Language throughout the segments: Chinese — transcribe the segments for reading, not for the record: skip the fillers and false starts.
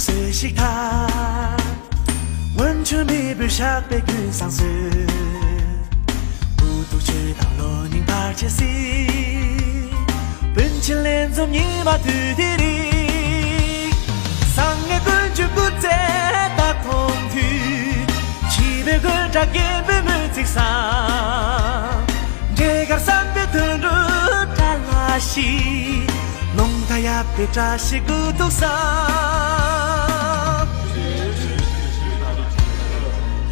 色系他，温泉没被下被跟上色，不都知道罗宁帕切西，本钱连从你妈土地里，上个根就不在大空区，七百个扎根被没接上，这个三百头路扎拉西。弄他呀，别扎西骨头上。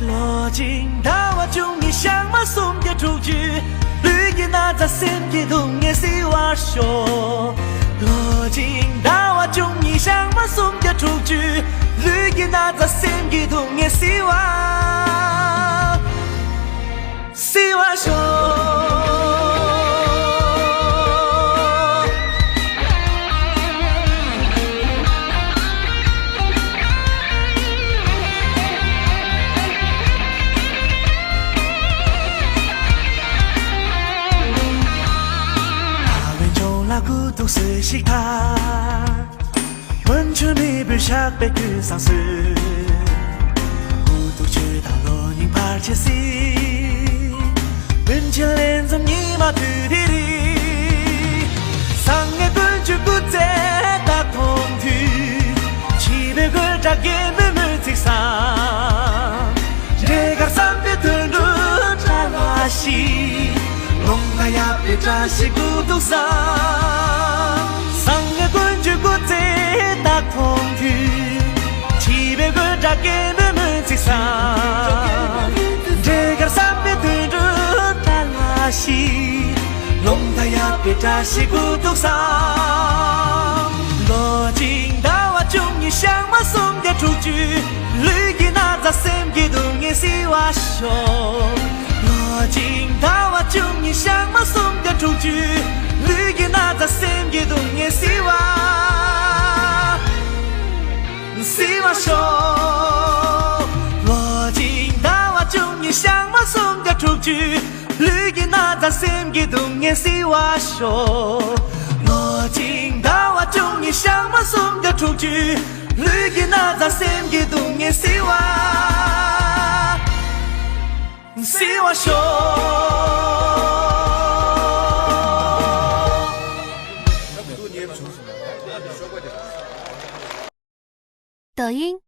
罗金大瓦中你想嘛送的出去，绿给那在身体中也是瓦说。罗金大瓦中你想嘛送的出去，绿给那在身体中也是瓦说。孤独是西他，温泉里边下被跟上色，孤独知道罗宁帕切西，本钱连从你妈土地里，上个根就不在大空区，七百个扎根被没接上，这个三百头路扎拉西。弄他呀，别扎西骨头上，上个滚就滚在大空区，七百个扎根被没接上，这个三百头路扎拉西，弄他呀，别扎西骨头上，罗金大瓦中你想嘛送的出去，绿给那在身给东也是瓦说。罗金大瓦中你想嘛送的出去，绿给那在身给东也是瓦说。罗金大瓦中你想嘛送的出去，绿给那在身给东也是瓦说。罗金大瓦中你想嘛送的出去，绿给那在身给东也是瓦说。抖音。